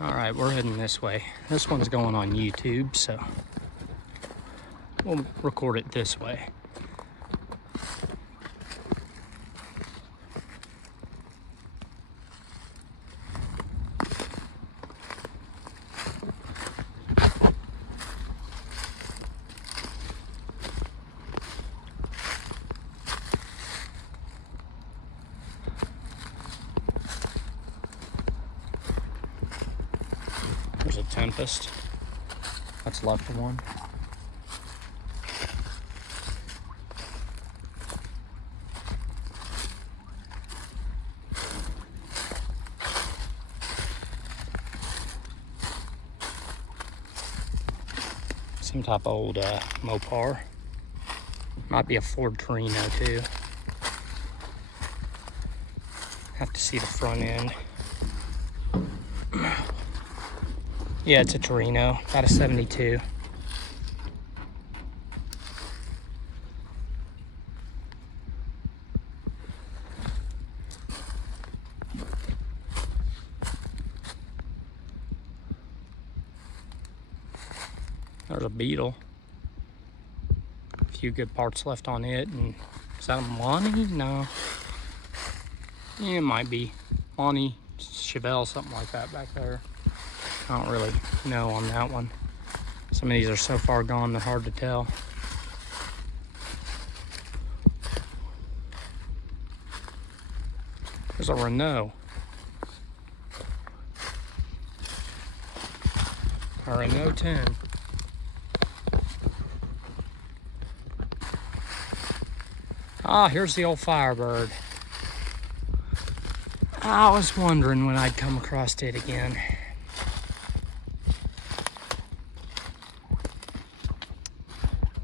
All right, we're heading this way. This one's going on YouTube, so we'll record it this way. There's a Tempest. That's left one. Some type of old Mopar. Might be a Ford Torino too. Have to see the front end. Yeah, it's a Torino, about a 72. There's a Beetle. A few good parts left on it. And is that a Monty? No. Yeah, it might be. Monty, Chevelle, something like that back there. I don't really know on that one. Some of these are so far gone they're hard to tell. There's a Renault. A Renault 10. Ah, here's the old Firebird. I was wondering when I'd come across it again.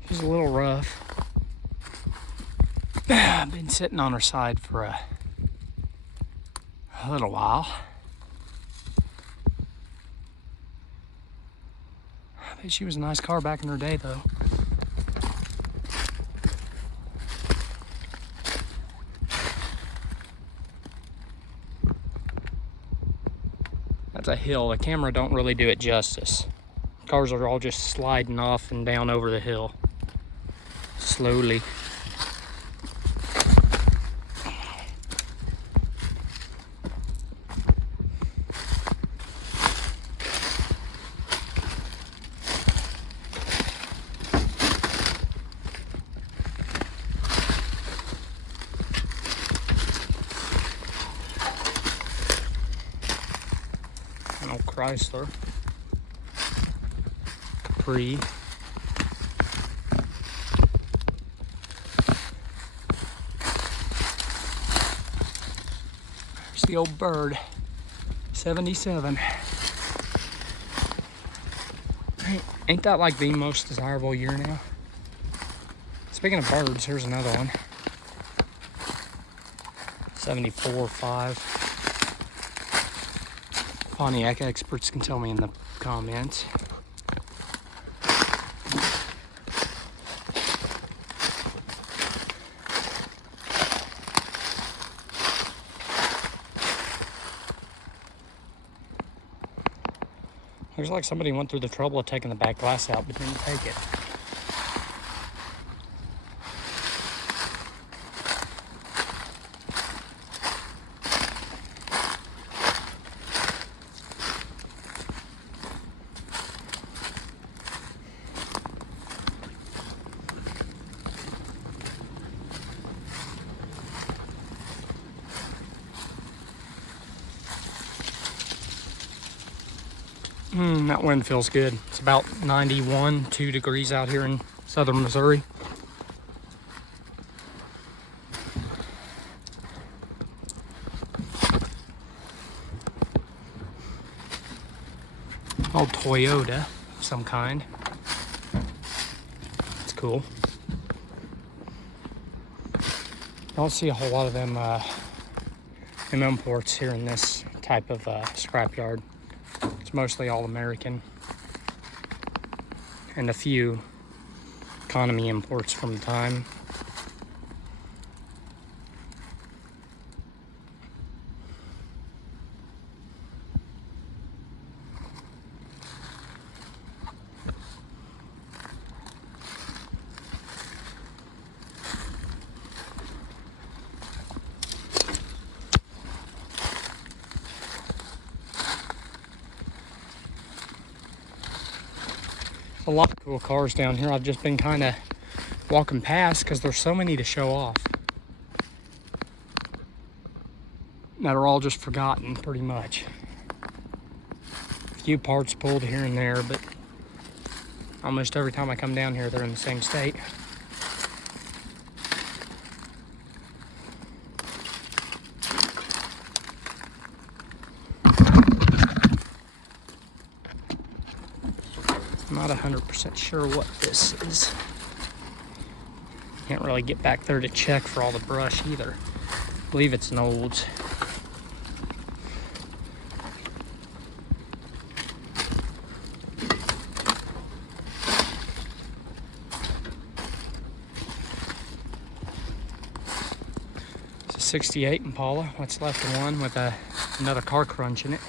She's a little rough. I've been sitting on her side for a little while. I bet she was a nice car back in her day, though. That's a hill. The camera don't really do it justice. Cars are all just sliding off and down over the hill. Slowly. An old Chrysler. Capri. There's the old Bird. 77. Ain't that like the most desirable year now? Speaking of birds, here's another one. 74.5. Pontiac experts can tell me in the comments. Looks like somebody went through the trouble of taking the back glass out but didn't take it. That wind feels good. It's about 2 degrees out here in southern Missouri. Old Toyota of some kind. It's cool. I don't see a whole lot of them imports here in this type of scrapyard. It's mostly all American and a few economy imports from time. A lot of cool cars down here. I've just been kind of walking past because there's so many to show off that are all just forgotten pretty much. A few parts pulled here and there, but almost every time I come down here, they're in the same state. I'm not 100% sure what this is. Can't really get back there to check for all the brush either. I believe it's an Olds. It's a 68 Impala. What's left of one with another car crunch in it.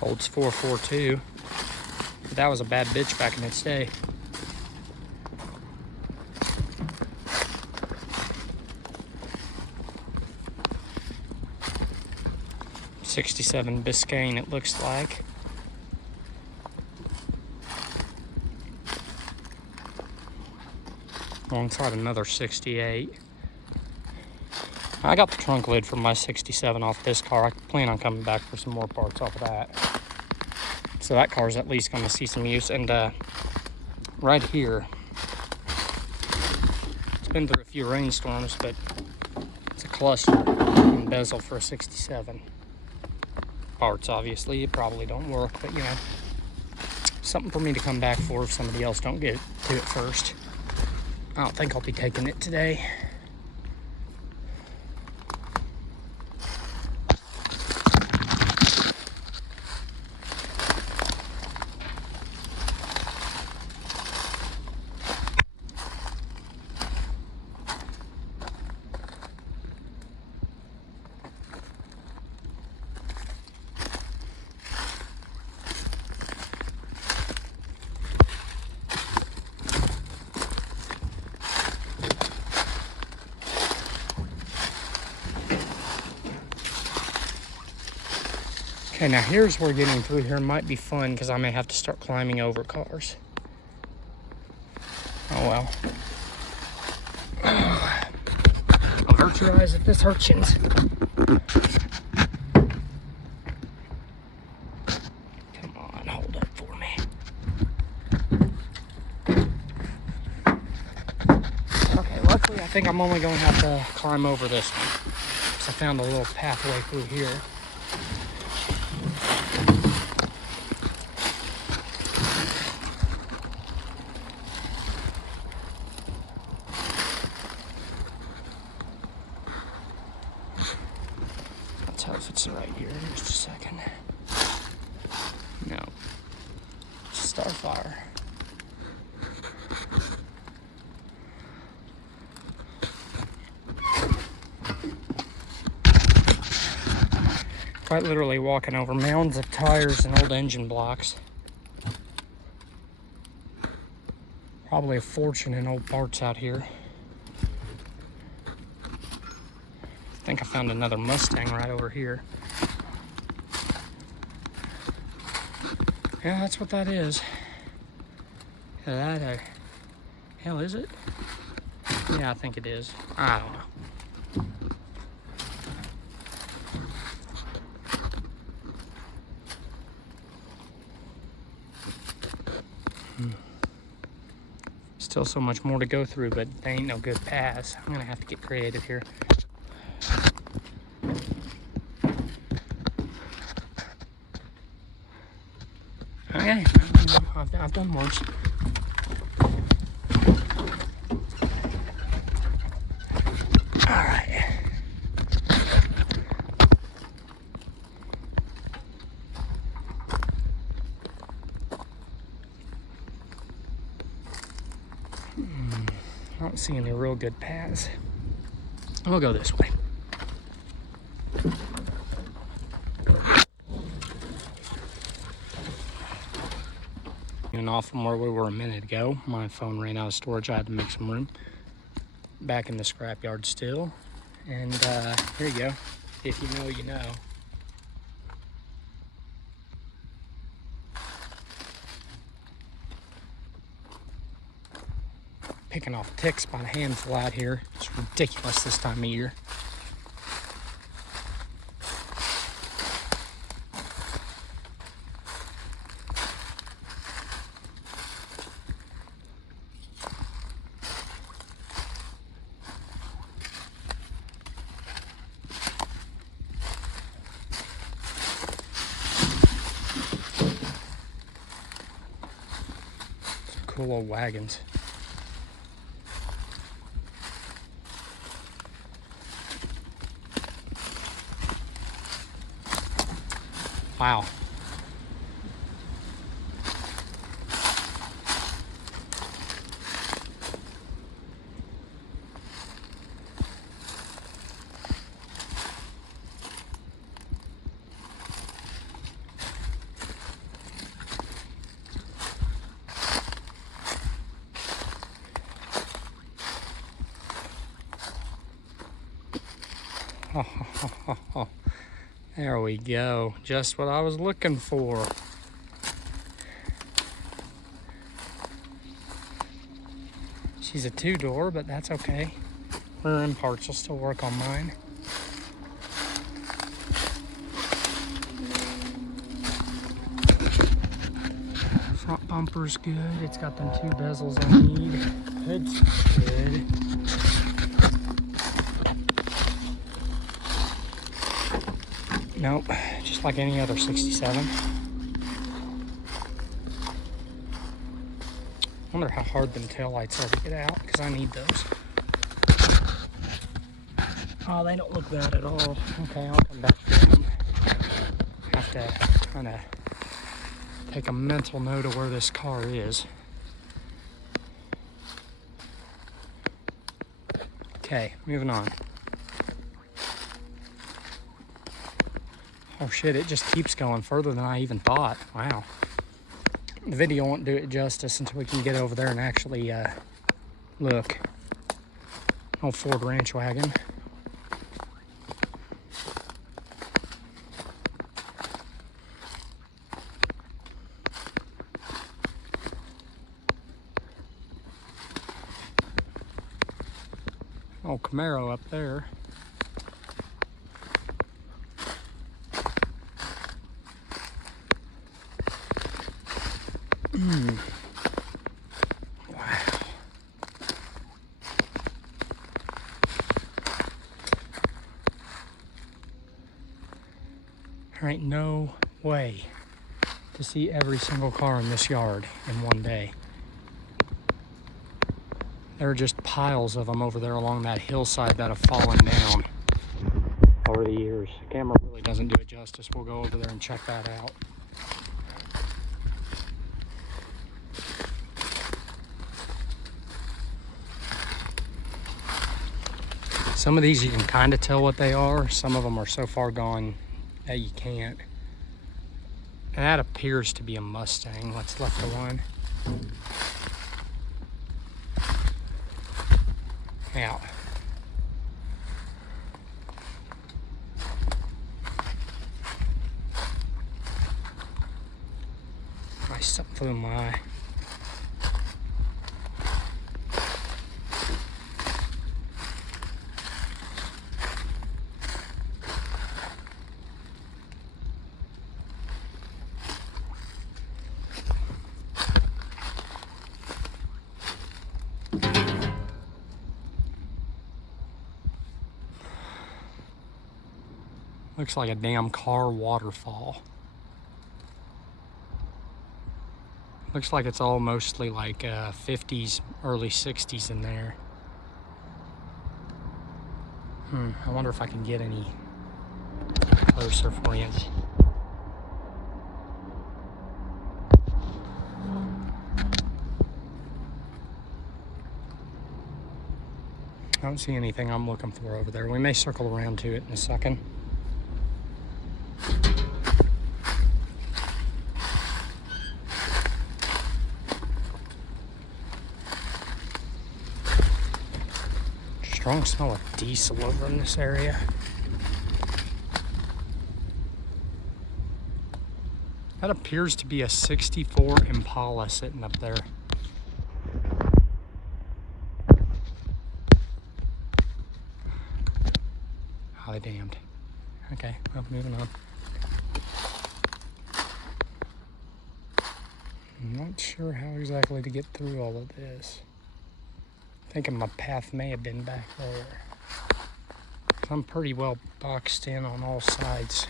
Olds 442. That was a bad bitch back in its day. '67 Biscayne, it looks like. Alongside another 68. I got the trunk lid from my 67 off this car. I plan on coming back for some more parts off of that. So that car's at least going to see some use. And right here, it's been through a few rainstorms, but it's a cluster and bezel for a 67. Parts, obviously, it probably don't work, but you know, something for me to come back for if somebody else don't get to it first. I don't think I'll be taking it today. Okay, now here's where getting through here might be fun because I may have to start climbing over cars. Oh well. Avert your eyes at this Hurchins. Come on, hold up for me. Okay, luckily I think I'm only going to have to climb over this one because I found a little pathway through here. If it's right here in just a second. No. Starfire. Quite literally walking over mounds of tires and old engine blocks. Probably a fortune in old parts out here. I think I found another Mustang right over here. Yeah, that's what that is. Hell, is it? Yeah, I think it is. I don't know. Still so much more to go through, but they ain't no good paths. I'm gonna have to get creative here. Okay, I've done worse. All right. I don't see any real good paths. We'll go this way. And off from where we were a minute ago. My phone ran out of storage. I had to make some room. Back in the scrapyard still. And here you go. If you know, you know. Picking off ticks by the handful out here. It's ridiculous this time of year. Some cool old wagons. Wow. Oh, there we go. Just what I was looking for. She's a two-door, but that's okay. Rear end parts will still work on mine. Front bumper's good. It's got them two bezels I need. Hood's good. Nope, just like any other 67. I wonder how hard them taillights are to get out, because I need those. Oh, they don't look bad at all. Okay, I'll come back to them. Have to kind of take a mental note of where this car is. Okay, moving on. Oh shit, it just keeps going further than I even thought. Wow. The video won't do it justice until we can get over there and actually look. Old Ford Ranch wagon. Old Camaro up there. Wow. There ain't no way to see every single car in this yard in one day. There are just piles of them over there along that hillside that have fallen down over the years. The camera really doesn't do it justice. We'll go over there and check that out. Some of these you can kind of tell what they are. Some of them are so far gone that you can't. And that appears to be a Mustang. What's left of one. Yeah. Nice, something flew in my eye. Looks like a damn car waterfall. Looks like it's all mostly like 50s, early 60s in there. I wonder if I can get any closer for you. I don't see anything I'm looking for over there. We may circle around to it in a second. strong smell of diesel over in this area. That appears to be a 64 Impala sitting up there. Oh, damned. Okay, well, moving on. I'm not sure how exactly to get through all of this. Thinking my path may have been back there. I'm pretty well boxed in on all sides.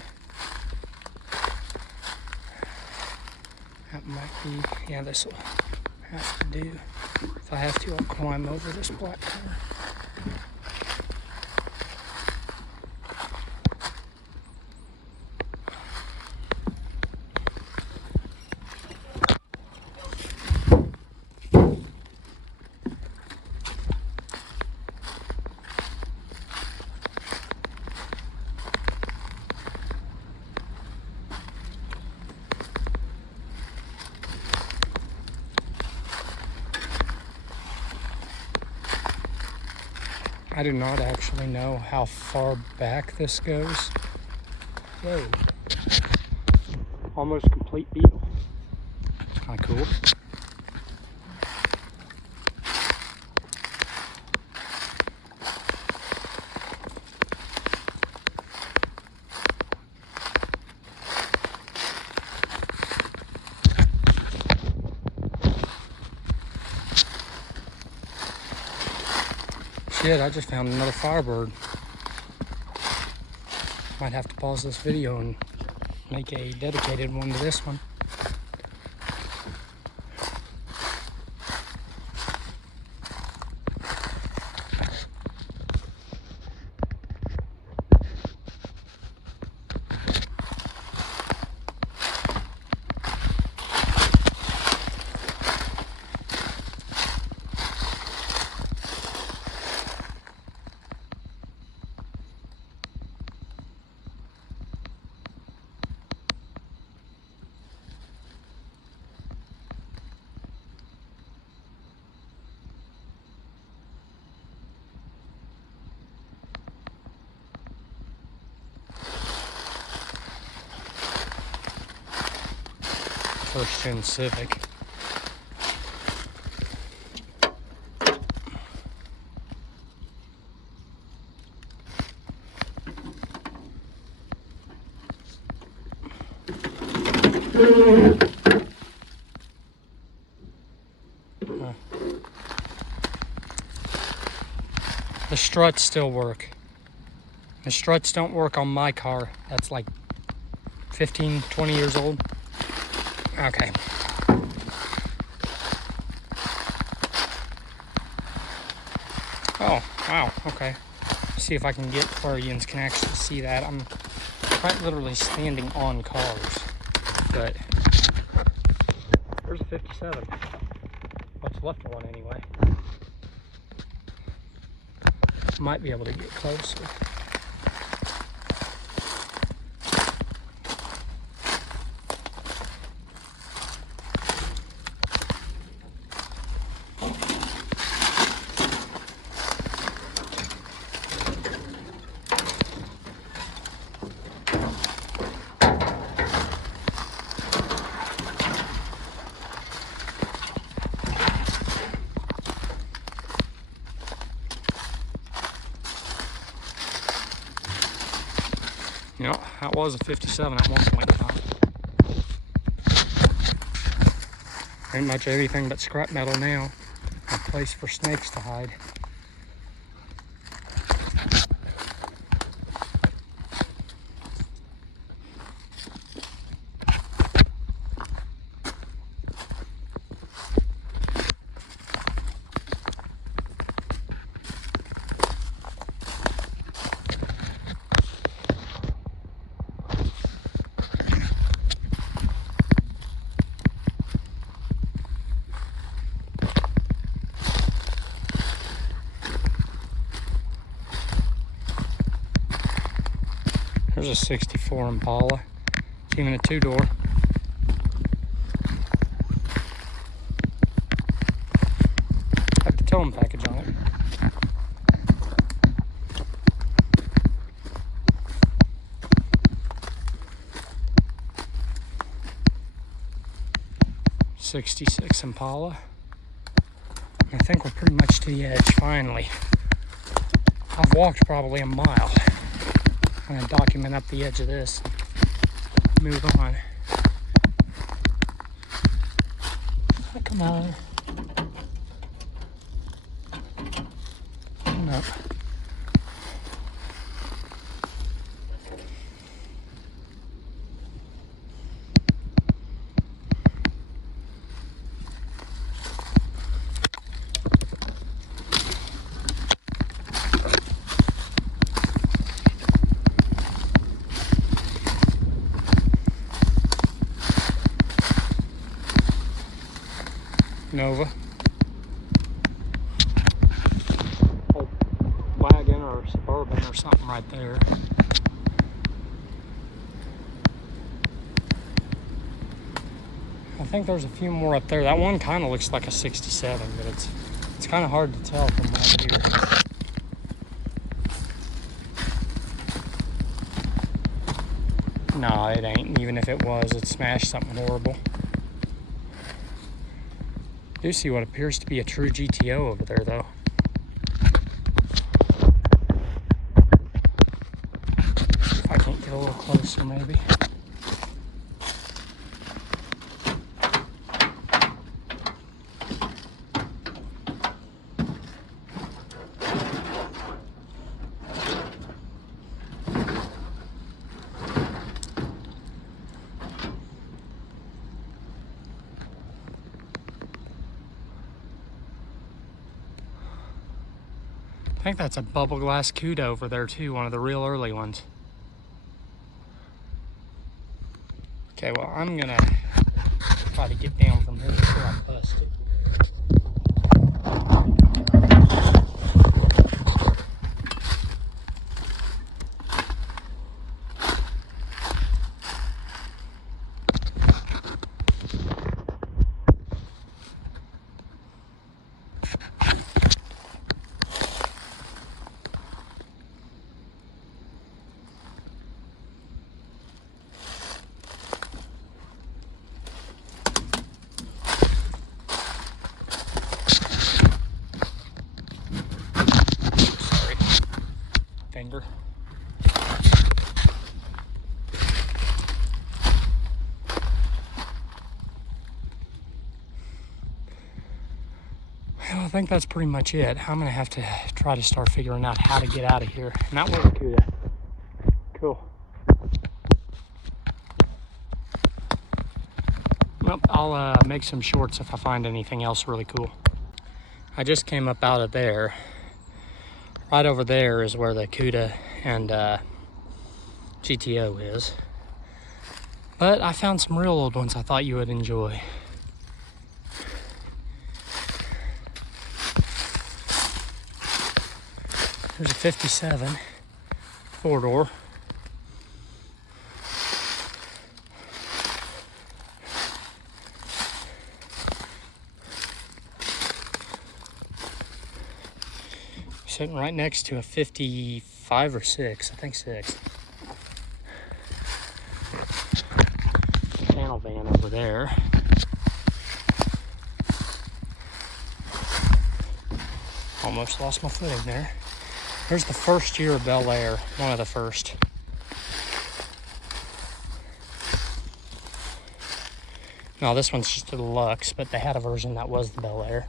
That might be, yeah, this will have to do. If I have to, I'll climb over this black car. I do not actually know how far back this goes. Whoa. Almost complete beetle. Kind of cool. Shit, I just found another firebird. Might have to pause this video and make a dedicated one to this one. First gen Civic. The struts still work. The struts don't work on my car. That's like 15, 20 years old. Okay. Oh, wow, okay. See if I can get where you can actually see that. I'm quite literally standing on cars. But there's a 57. What's left of one anyway. Might be able to get closer. You know, that was a 57 at one point in time. Ain't much of anything but scrap metal now. A place for snakes to hide. There's a 64 Impala. It's even a two-door. Got the towing package on it. '66 Impala. I think we're pretty much to the edge, finally. I've walked probably a mile. I'm gonna document up the edge of this, move on. Come on. Come up. Nova. Old wagon or Suburban or something right there. I think there's a few more up there. That one kind of looks like a '67, but it's kind of hard to tell from right here. No, it ain't. Even if it was, it smashed something horrible. Do see what appears to be a true GTO over there, though. If I can't get a little closer, maybe. I think that's a bubble glass Cuda over there too, one of the real early ones. Okay, well, I'm gonna try to get down from here before I bust it. Finger. Well, I think that's pretty much it. I'm gonna have to try to start figuring out how to get out of here. And that was a Cuda. Cool. Well, I'll make some shorts if I find anything else really cool. I just came up out of there. Right over there is where the Cuda and GTO is. But I found some real old ones I thought you would enjoy. There's a '57 four-door. Sitting right next to a '55 or '6, I think '6. Channel van over there. Almost lost my footing there. There's the first year of Bel Air, one of the first. No, this one's just a deluxe, but they had a version that was the Bel Air.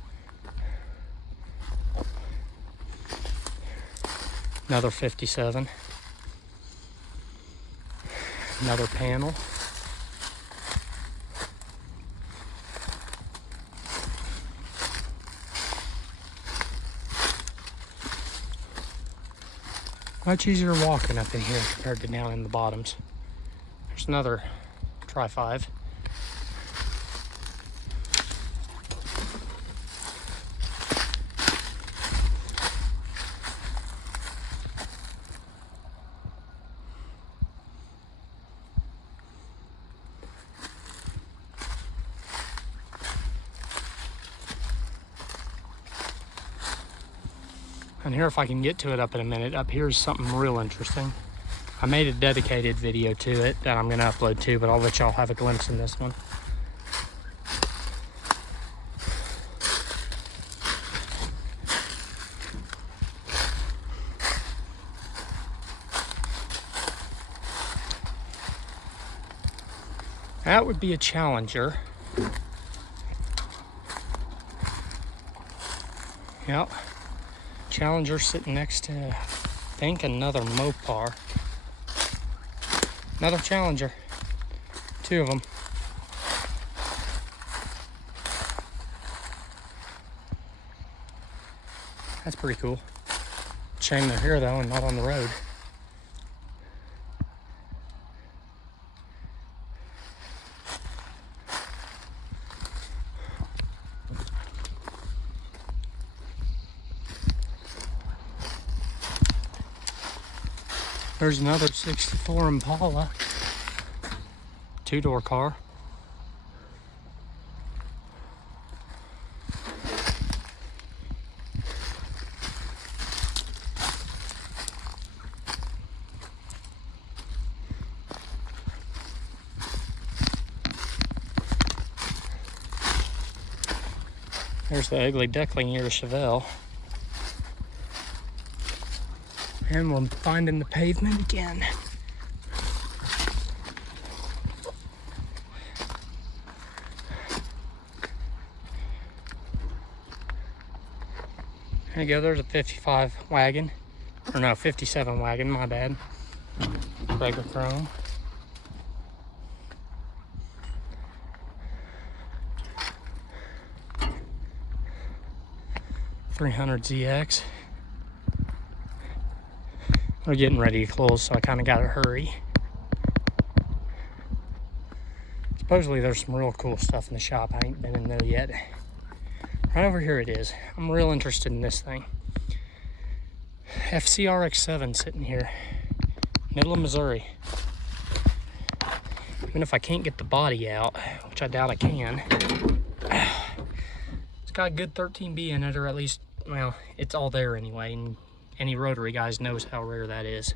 Another '57. Another panel. Much easier walking up in here compared to down in the bottoms. There's another Tri-5. And here, if I can get to it up in a minute, up here is something real interesting. I made a dedicated video to it that I'm going to upload too, but I'll let y'all have a glimpse in this one. That would be a Challenger. Yep. Challenger sitting next to, I think, another Mopar. Another Challenger. Two of them. That's pretty cool. Shame they're here though and not on the road. There's another 64 Impala. Two-door car. There's the ugly duckling here, Chevelle. And we're finding the pavement again. There you go, there's a 55 wagon. Or no, 57 wagon, my bad. Regular chrome. .300ZX. We're getting ready to close, so I kind of got to hurry. Supposedly there's some real cool stuff in the shop. I ain't been in there yet. Right over here it is. I'm real interested in this thing. FCRX7 sitting here. Middle of Missouri. Even if I can't get the body out, which I doubt I can. It's got a good 13B in it, or at least, well, it's all there anyway. And any rotary guys knows how rare that is.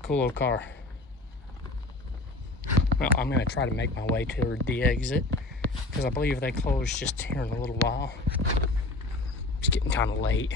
Cool little car. Well, I'm gonna try to make my way to the exit because I believe they close just here in a little while. It's getting kind of late.